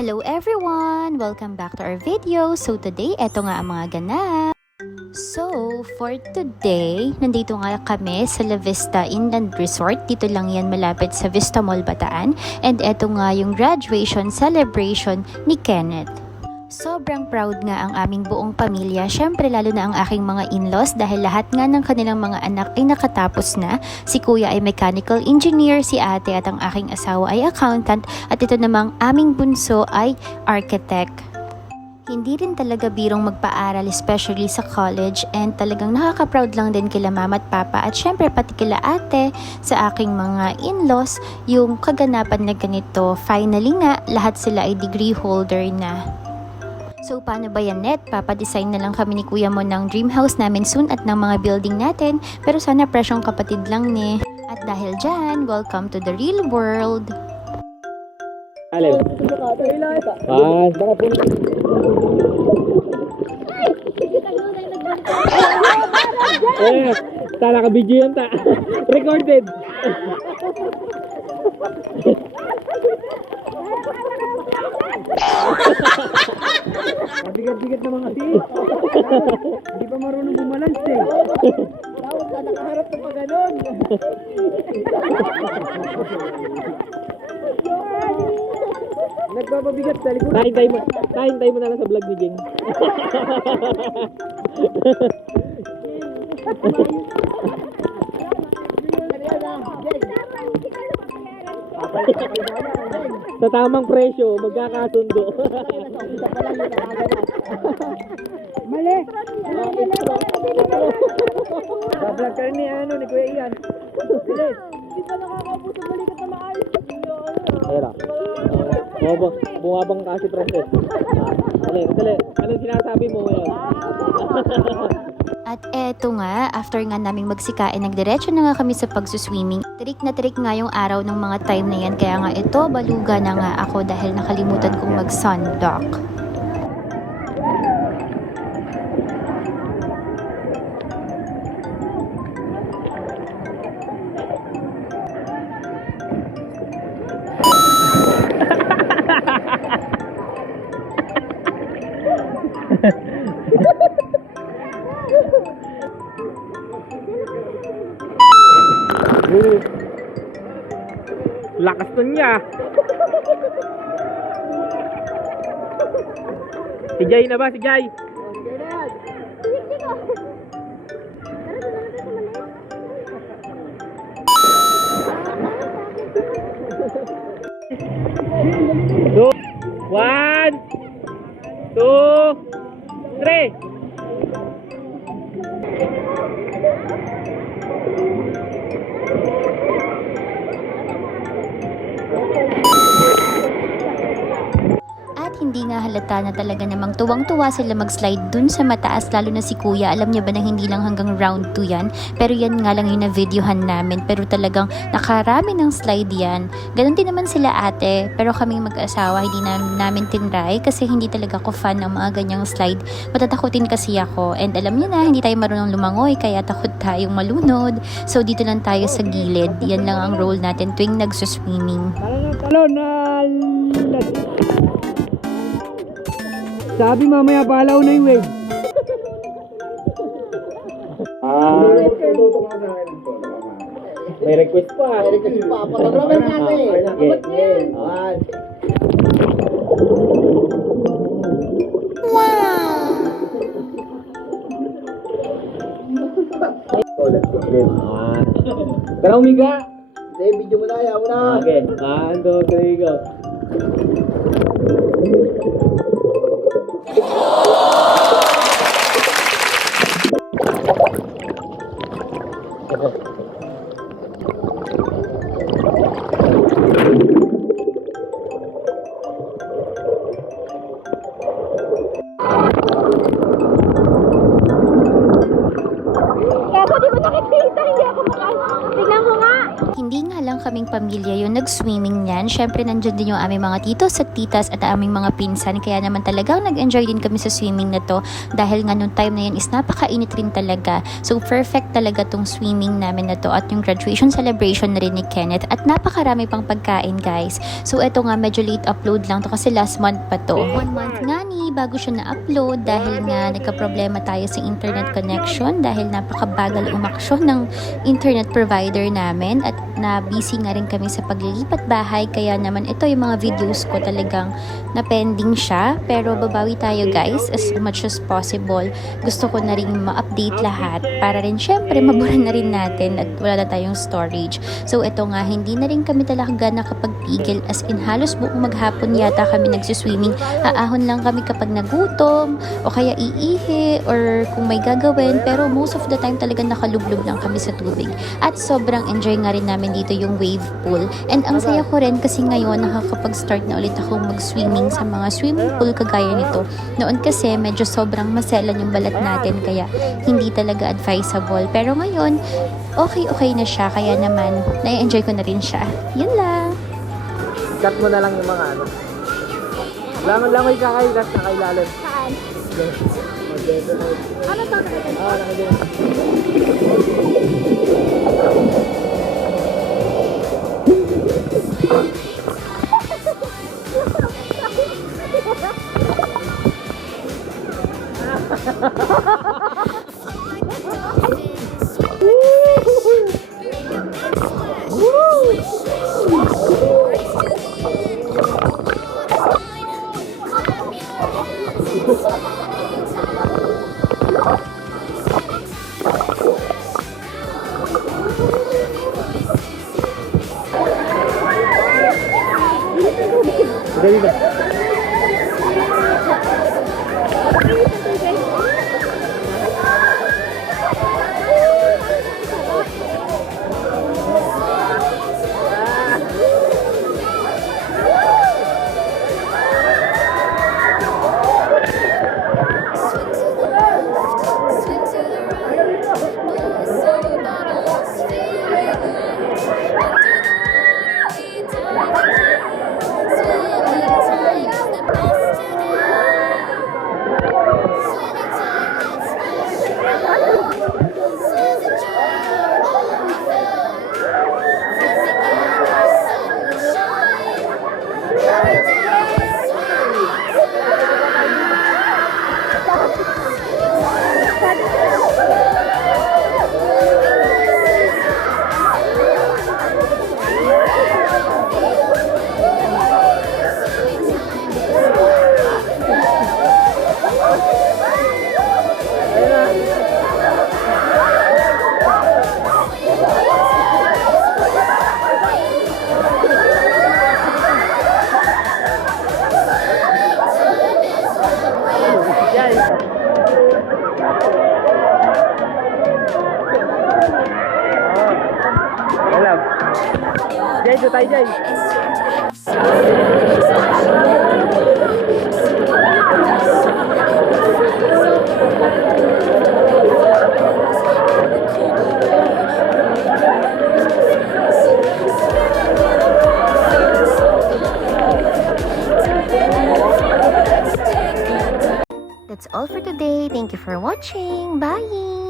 Hello everyone! Welcome back to our video. So today, eto nga ang mga ganap. So, for today, nandito nga kami sa La Vista Inland Resort. Dito lang yan malapit sa Vista Mall, Bataan. And eto nga yung graduation celebration ni Kenneth. Sobrang proud nga ang aming buong pamilya, syempre lalo na ang aking mga in-laws dahil lahat nga ng kanilang mga anak ay nakatapos na. Si kuya ay mechanical engineer, si ate at ang aking asawa ay accountant at ito namang aming bunso ay architect. Hindi rin talaga birong magpaaral especially sa college and talagang nakaka-proud lang din kila mama at papa at syempre pati kila ate sa aking mga in-laws yung kaganapan na ganito. Finally nga, lahat sila ay degree holder na. So paano ba yan, Net? Papadesign na lang kami ni kuya mo ng dream house namin soon at ng mga building natin. Pero sana presyong kapatid lang ni. At dahil dyan, welcome to the real world. Alin? Baka po. Tala ka video yan ta. Recorded. Mabigat-bigat naman kasi. Hindi pa marunong bumalance eh. Dapat ka nakaharap na pa ganon. Nagpapabigat sa likod. Tahintay mo na lang sa vlog ni Jing. Sa tamang presyo, magkakasundo. Mali! Bablog ka rin ni Kuya Ian. Hindi pa nakakaupo sa balikat na maayos. Tera. Bumabang kasi princess. Dali. Anong sinasabi mo ngayon? At eto nga, after nga naming magsikain, nagdiretso na nga kami sa pagsuswimming. Tirik na tirik nga yung araw ng mga time na yan, kaya nga ito, baluga na nga ako dahil nakalimutan kong mag-sundock. Lakas nun niya. Si Jay na ba? Si Jay? Two, 1, 2, 3. Hindi nga halata na talaga namang tuwang-tuwa sila mag-slide dun sa mataas, lalo na si kuya. Alam niya ba na hindi lang hanggang round 2 yan? Pero yan nga lang yung na-videohan namin. Pero talagang nakarami ng slide yan. Ganon din naman sila ate. Pero kaming mag-asawa, hindi namin tinry kasi hindi talaga ako fan ng mga ganyang slide. Matatakutin kasi ako. And alam niyo na, hindi tayo marunong lumangoy kaya takot tayong malunod. So dito lang tayo sa gilid. Yan lang ang role natin tuwing nagsuswimming. Talon na sabi mamaya palaw na yung wave. May request pa. Photographer natin. Wow! Tara umiga. Video mo na, ayaw mo na. Okay. 1, 2, 3, go. Hindi nga lang lang kaming pamilya yung nag-swimming niyan. Syempre nandyan din yung aming mga titos at titas at aming mga pinsan. Kaya naman talagang nag-enjoy din kami sa swimming na to. Dahil nga nung time na yan is napakainit rin talaga. So perfect talaga tong swimming namin na to. At yung graduation celebration na rin ni Kenneth. At napakarami pang pagkain guys. So eto nga medyo late upload lang to kasi last month pa to. 1 month nga ni bago siya na-upload dahil nga nagka-problema tayo sa internet connection dahil napakabagal umaksyon ng internet provider namin at na busy nga rin kami sa paglilipat bahay kaya naman ito yung mga videos ko talagang na pending siya pero babawi tayo guys as much as possible. Gusto ko na rin ma-update lahat para rin syempre mabura na rin natin at wala na tayong storage. So ito nga hindi na rin kami talaga nakapagpigil as in halos buong maghapon yata kami nagsiswimming. Aahon lang kami kapag nagutom o kaya iihi or kung may gagawin pero most of the time talaga nakalublog lang kami sa tubig. At sobrang enjoy nga rin namin dito yung wave pool. And ang saya ko rin kasi ngayon nakakapag-start na ulit akong mag-swimming sa mga swimming pool kagaya nito. Noon kasi medyo sobrang maselan yung balat natin kaya hindi talaga advisable. Pero ngayon, okay na siya kaya naman na-enjoy ko na rin siya. Yun lang. Cut mo na lang yung mga ano. Langoy ka kayo, cut na kailalim. Saan? Okay. Ano to? Nakagyan. Dali ba? Jay, doon tayo, Jay. That's all for today. Thank you for watching. Bye!